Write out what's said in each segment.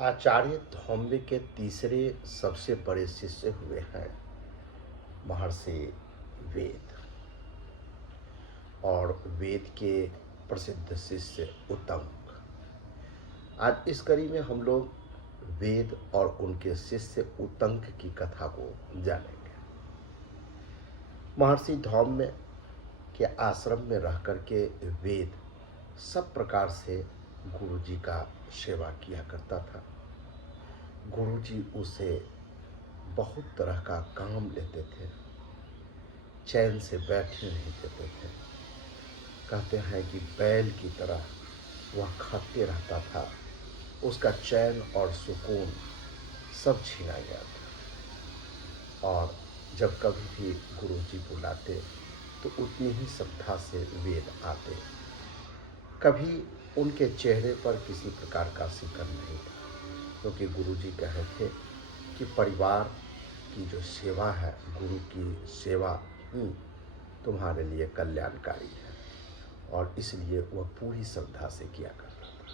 आचार्य धौम्य के तीसरे सबसे बड़े शिष्य हुए हैं महर्षि वेद, और वेद के प्रसिद्ध शिष्य उत्तंक। आज इस कड़ी में हम लोग वेद और उनके शिष्य उत्तंक की कथा को जानेंगे। महर्षि धौम्य के आश्रम में रह करके वेद सब प्रकार से गुरु जी का सेवा किया करता था। गुरु जी उसे बहुत तरह का काम लेते थे, चैन से बैठने नहीं देते थे। कहते हैं कि बैल की तरह वह खाते रहता था, उसका चैन और सुकून सब छीना गया था। और जब कभी भी गुरु जी बुलाते तो उतनी ही श्रद्धा से वेद आते। कभी उनके चेहरे पर किसी प्रकार का शिकन नहीं था, क्योंकि गुरु जी कहे थे कि परिवार की जो सेवा है, गुरु की सेवा ही तुम्हारे लिए कल्याणकारी है, और इसलिए वह पूरी श्रद्धा से किया करता था।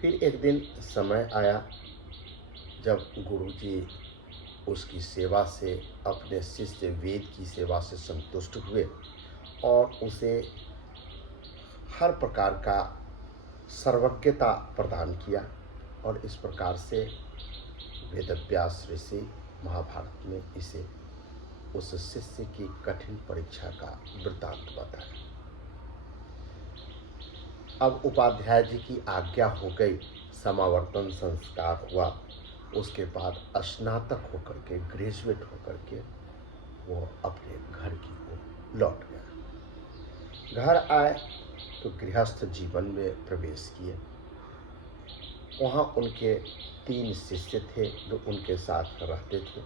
फिर एक दिन समय आया जब गुरु जी उसकी सेवा से, अपने शिष्य वेद की सेवा से संतुष्ट हुए और उसे हर प्रकार का सर्वज्ञता प्रदान किया। और इस प्रकार से वेदव्यास ऋषि महाभारत में इसे उस शिष्य की कठिन परीक्षा का वृत्तांत बताया। अब उपाध्याय जी की आज्ञा हो गई, समावर्तन संस्कार हुआ। उसके बाद स्नातक होकर के, ग्रेजुएट होकर के वो अपने घर की ओर लौट गया। घर आए तो गृहस्थ जीवन में प्रवेश किए। वहाँ उनके 3 शिष्य थे जो उनके साथ रहते थे।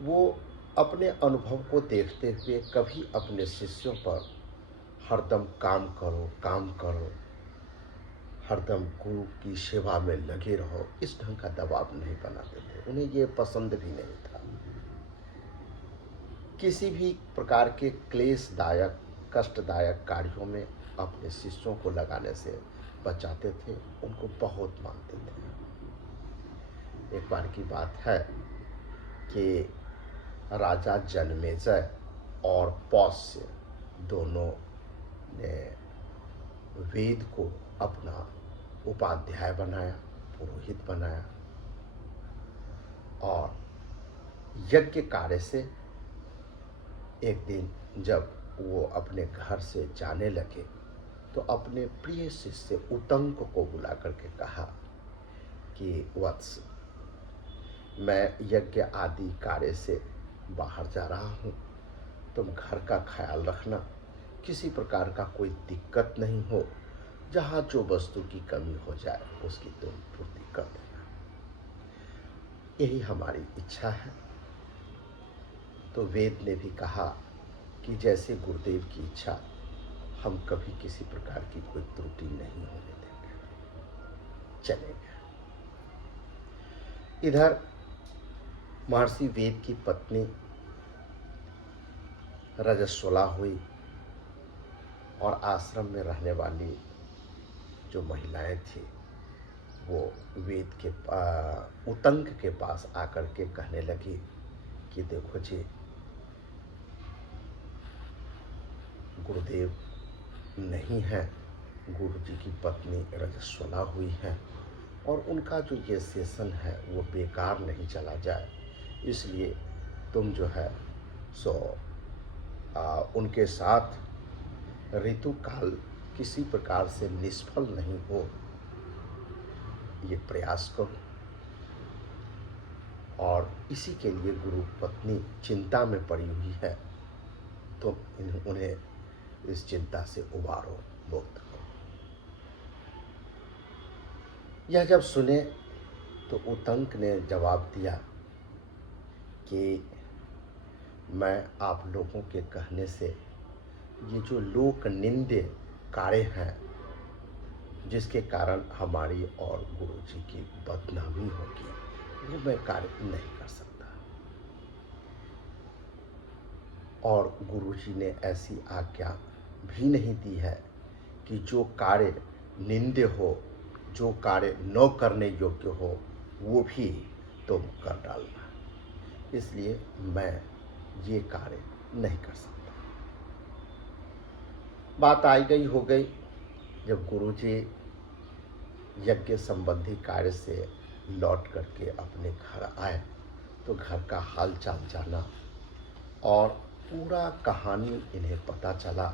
वो अपने अनुभव को देखते हुए कभी अपने शिष्यों पर हरदम काम करो, हरदम गुरु की सेवा में लगे रहो, इस ढंग का दबाव नहीं बनाते थे। उन्हें ये पसंद भी नहीं था। किसी भी प्रकार के क्लेशदायक, कष्टदायक कार्यों में अपने शिष्यों को लगाने से बचाते थे, उनको बहुत मानते थे। एक बार की बात है कि राजा जन्मेजय और पौष्य दोनों ने वेद को अपना उपाध्याय बनाया, पुरोहित बनाया, और यज्ञ कार्य से एक दिन जब वो अपने घर से जाने लगे तो अपने प्रिय शिष्य उत्तंक को बुला करके कहा कि वत्स, मैं यज्ञ आदि कार्य से बाहर जा रहा हूँ, तुम घर का ख्याल रखना, किसी प्रकार का कोई दिक्कत नहीं हो, जहाँ जो वस्तु की कमी हो जाए उसकी तुम पूर्ति कर देना, यही हमारी इच्छा है। तो वेद ने भी कहा कि जैसे गुरुदेव की इच्छा, हम कभी किसी प्रकार की कोई त्रुटि नहीं होने देंगे, चलेंगे। इधर महर्षि वेद की पत्नी रजस्वला हुई, और आश्रम में रहने वाली जो महिलाएं थी वो वेद के उत्तंक के पास आकर के कहने लगी कि देखो जी, गुरुदेव नहीं है, गुरु जी की पत्नी रजस्वला हुई है, और उनका जो ये सेशन है वो बेकार नहीं चला जाए, इसलिए तुम जो है सो उनके साथ ऋतु काल किसी प्रकार से निष्फल नहीं हो, ये प्रयास करो। और इसी के लिए गुरु पत्नी चिंता में पड़ी हुई है, तो उन्हें इस चिंता से उबारो, मुक्त करो। यह जब सुने तो उत्तंक ने जवाब दिया कि मैं आप लोगों के कहने से ये जो लोक निंदे कार्य हैं, जिसके कारण हमारी और गुरु जी की बदनामी होगी, वो मैं कार्य नहीं कर सकता। और गुरु जी ने ऐसी आज्ञा भी नहीं दी है कि जो कार्य निंदे हो जो कार्य न करने योग्य हो वो भी तुम कर डालना। इसलिए मैं ये कार्य नहीं कर सकता। बात आई गई हो गई। जब गुरुजी यज्ञ संबंधी कार्य से लौट करके अपने घर आए तो घर का हाल चाल जाना और पूरा कहानी इन्हें पता चला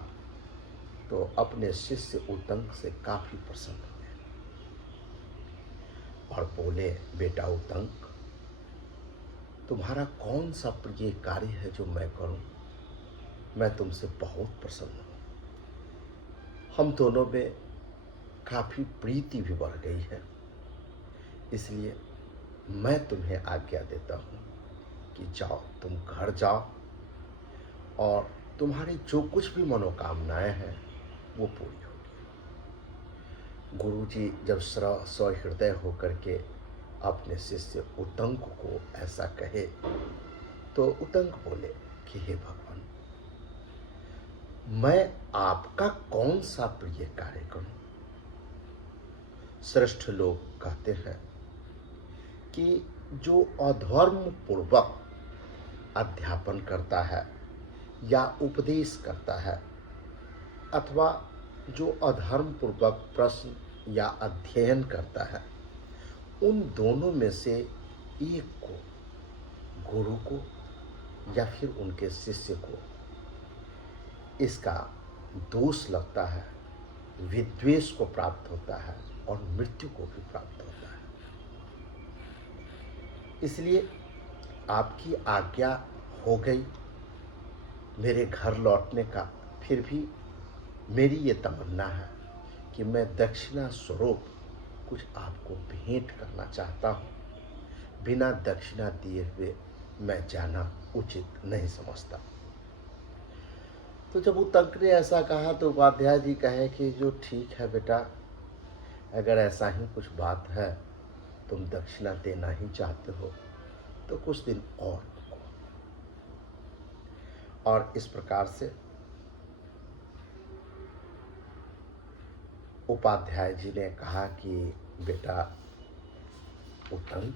तो अपने शिष्य उतंक से काफी प्रसन्न हुए और बोले, बेटा उतंक, तुम्हारा कौन सा प्रिय कार्य है जो मैं करूं? मैं तुमसे बहुत प्रसन्न हूं। हम दोनों में काफी प्रीति भी बढ़ गई है। इसलिए मैं तुम्हें आज्ञा देता हूं कि जाओ, तुम घर जाओ और तुम्हारी जो कुछ भी मनोकामनाएं हैं वो पूरी होगी। गुरुजी जब सहृदय होकर के अपने शिष्य उतंक को ऐसा कहे तो उतंक बोले कि हे भगवान, मैं आपका कौन सा प्रिय कार्य करूं? श्रेष्ठ लोग कहते हैं कि जो अधर्म पूर्वक अध्यापन करता है या उपदेश करता है अथवा जो अधर्म पूर्वक प्रश्न या अध्ययन करता है, उन दोनों में से एक को, गुरु को या फिर उनके शिष्य को, इसका दोष लगता है, विद्वेष को प्राप्त होता है और मृत्यु को भी प्राप्त होता है। इसलिए आपकी आज्ञा हो गई मेरे घर लौटने का। फिर भी मेरी ये तमन्ना है कि मैं दक्षिणा स्वरूप कुछ आपको भेंट करना चाहता हूँ। बिना दक्षिणा दिए हुए मैं जाना उचित नहीं समझता। तो जब उतंक ने ऐसा कहा तो उपाध्याय जी कहे कि जो ठीक है बेटा, अगर ऐसा ही कुछ बात है, तुम दक्षिणा देना ही चाहते हो तो कुछ दिन और रुको। और इस प्रकार से उपाध्याय जी ने कहा कि बेटा उतंक,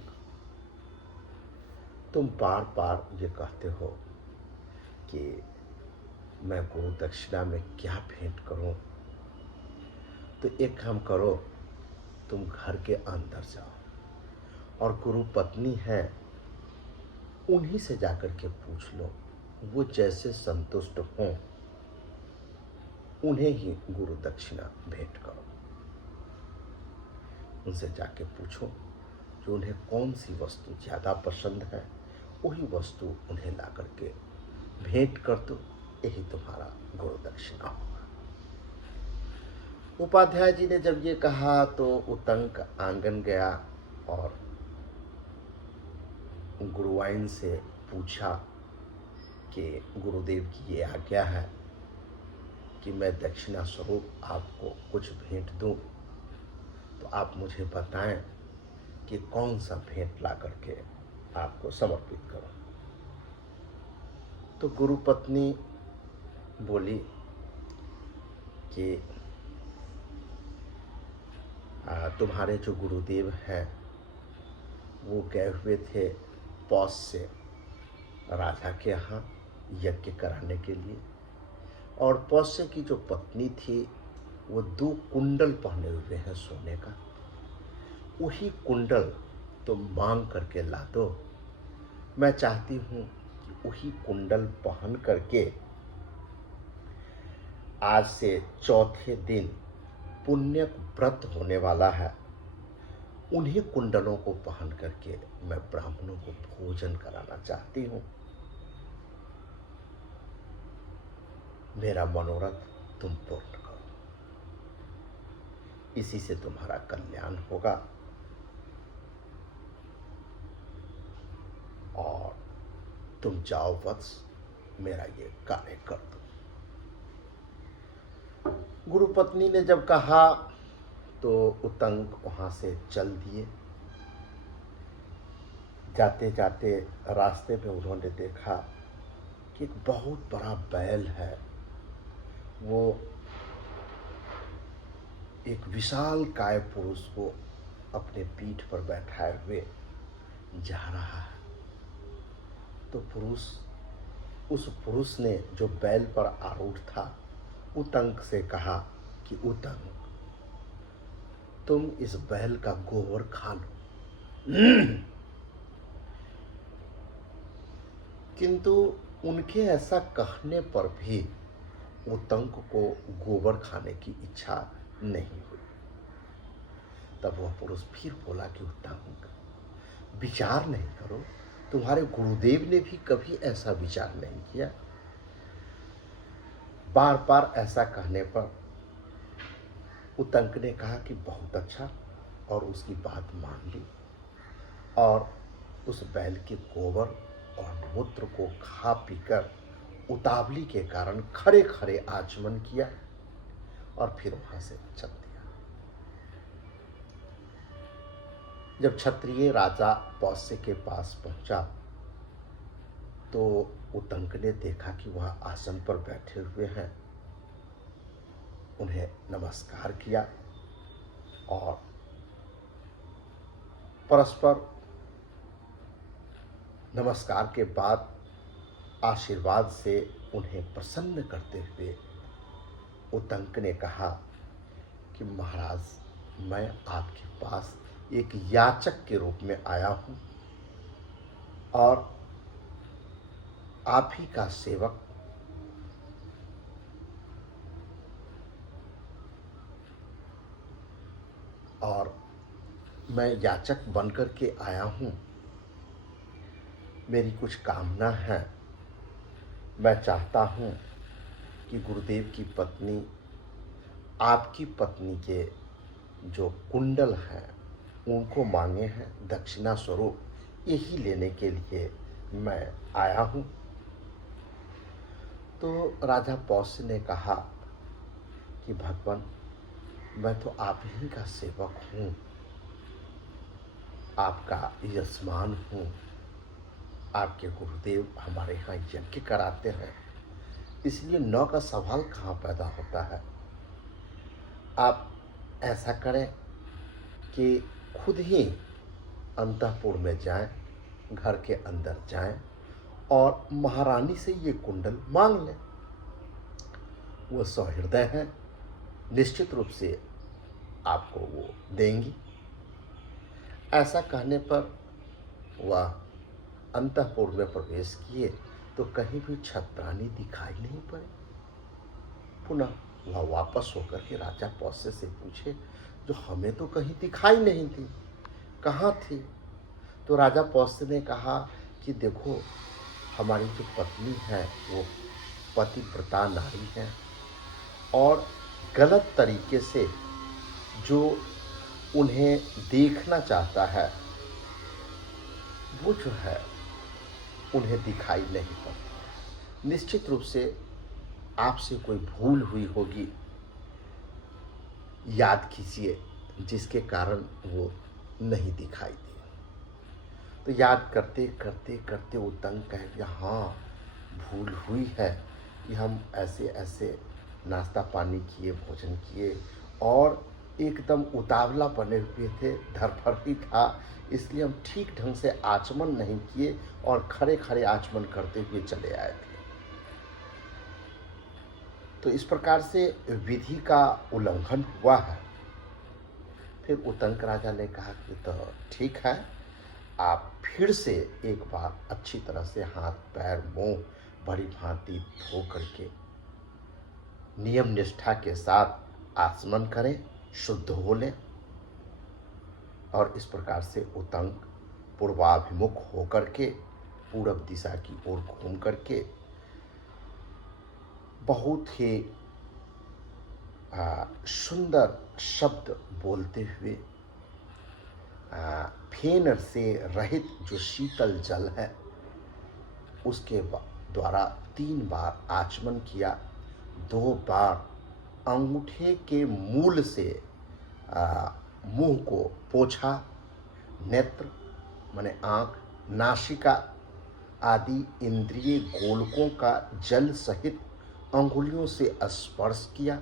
तुम बार बार ये कहते हो कि मैं गुरु दक्षिणा में क्या भेंट करूं, तो एक काम करो, तुम घर के अंदर जाओ और गुरु पत्नी है उन्हीं से जाकर के पूछ लो। वो जैसे संतुष्ट हों उन्हें ही गुरु दक्षिणा भेंट करो। उनसे जाके पूछो कि उन्हें कौन सी वस्तु ज़्यादा पसंद है, वही वस्तु उन्हें ला करके भेंट कर दो। यही तुम्हारा गुरु दक्षिणा होगा। उपाध्याय जी ने जब ये कहा तो उतंक आंगन गया और गुरुवाइन से पूछा कि गुरुदेव की ये आज्ञा है कि मैं दक्षिणा स्वरूप आपको कुछ भेंट दूं, तो आप मुझे बताएं कि कौन सा भेंट ला करके आपको समर्पित करूं। तो गुरु पत्नी बोली कि तुम्हारे जो गुरुदेव हैं वो गए हुए थे पौष से राजा के यहाँ यज्ञ कराने के लिए, और पौष्य की जो पत्नी थी वो 2 कुंडल पहने हुए हैं सोने का। वही कुंडल तुम मांग करके ला दो। मैं चाहती हूँ कि वही कुंडल पहन करके आज से चौथे दिन पुण्य व्रत होने वाला है, उन्हीं कुंडलों को पहन करके मैं ब्राह्मणों को भोजन कराना चाहती हूँ। मेरा मनोरथ तुम पूर्ण करो, इसी से तुम्हारा कल्याण होगा और तुम जाओ वत्स, मेरा ये कार्य कर दो। गुरु पत्नी ने जब कहा तो उतंक वहां से चल दिए। जाते जाते रास्ते में उन्होंने देखा कि एक बहुत बड़ा बैल है, वो एक विशाल काय पुरुष को अपने पीठ पर बैठाए हुए जा रहा है। तो उस पुरुष ने जो बैल पर आरूढ़ था, उतंग से कहा कि उतंग, तुम इस बैल का गोबर खा लो। किंतु उनके ऐसा कहने पर भी उतंग को गोबर खाने की इच्छा नहीं हुई। तब वह पुरुष फिर बोला कि उतंग, विचार नहीं करो, तुम्हारे गुरुदेव ने भी कभी ऐसा विचार नहीं किया। बार बार ऐसा कहने पर उतंग ने कहा कि बहुत अच्छा, और उसकी बात मान ली और उस बैल के गोबर और मूत्र को खा पीकर उतावली के कारण खड़े खड़े आचमन किया और फिर वहां से चल दिया। जब क्षत्रिय राजा पौष्य के पास पहुंचा तो उतंक ने देखा कि वह आसन पर बैठे हुए हैं। उन्हें नमस्कार किया और परस्पर नमस्कार के बाद आशीर्वाद से उन्हें प्रसन्न करते हुए उतंक ने कहा कि महाराज, मैं आपके पास एक याचक के रूप में आया हूं और आप ही का सेवक और मैं याचक बनकर के आया हूं। मेरी कुछ कामना है। मैं चाहता हूं कि गुरुदेव की पत्नी, आपकी पत्नी के जो कुंडल हैं उनको मांगे हैं दक्षिणा स्वरूप, यही लेने के लिए मैं आया हूं। तो राजा पौष्य ने कहा कि भगवान, मैं तो आप ही का सेवक हूं, आपका यजमान हूं। आपके गुरुदेव हमारे यहाँ यज्ञ कराते हैं, इसलिए नौ का सवाल कहाँ पैदा होता है। आप ऐसा करें कि खुद ही अंतःपुर में जाएं, घर के अंदर जाएं और महारानी से ये कुंडल मांग लें। वो सहृदय है, निश्चित रूप से आपको वो देंगी। ऐसा कहने पर वह अंतःपुर में प्रवेश किए तो कहीं भी छत्राणी दिखाई नहीं पड़े। पुनः वह वापस होकर के राजा पौष्य से पूछे, जो हमें तो कहीं दिखाई नहीं दी, कहाँ थी? तो राजा पौष्य ने कहा कि देखो, हमारी जो पत्नी है वो पतिव्रता नारी है और गलत तरीके से जो उन्हें देखना चाहता है वो जो है उन्हें दिखाई नहीं पड़ती। निश्चित रूप से आपसे कोई भूल हुई होगी, याद कीजिए, जिसके कारण वो नहीं दिखाई दी। तो याद करते करते करते उतंग कह गया, हाँ भूल हुई है कि हम ऐसे ऐसे नाश्ता पानी किए, भोजन किए और एकदम उतावला बने हुए थे, धरफर था, इसलिए हम ठीक ढंग से आचमन नहीं किए और खड़े खड़े आचमन करते हुए चले आए थे। तो इस प्रकार से विधि का उल्लंघन हुआ है। फिर उतंक राजा ने कहा कि तो ठीक है, आप फिर से एक बार अच्छी तरह से हाथ पैर मुंह भली भांति धो करके नियम निष्ठा के साथ आचमन करें, शुद्ध हो लें। और इस प्रकार से उतंग पूर्वाभिमुख होकर के पूरब दिशा की ओर घूम करके बहुत ही सुंदर शब्द बोलते हुए फेन से रहित जो शीतल जल है उसके द्वारा 3 बार आचमन किया। 2 बार अंगूठे के मूल से मुंह को पोछा, नेत्र माने आँख, नासिका आदि इंद्रिय गोलकों का जल सहित अंगुलियों से स्पर्श किया।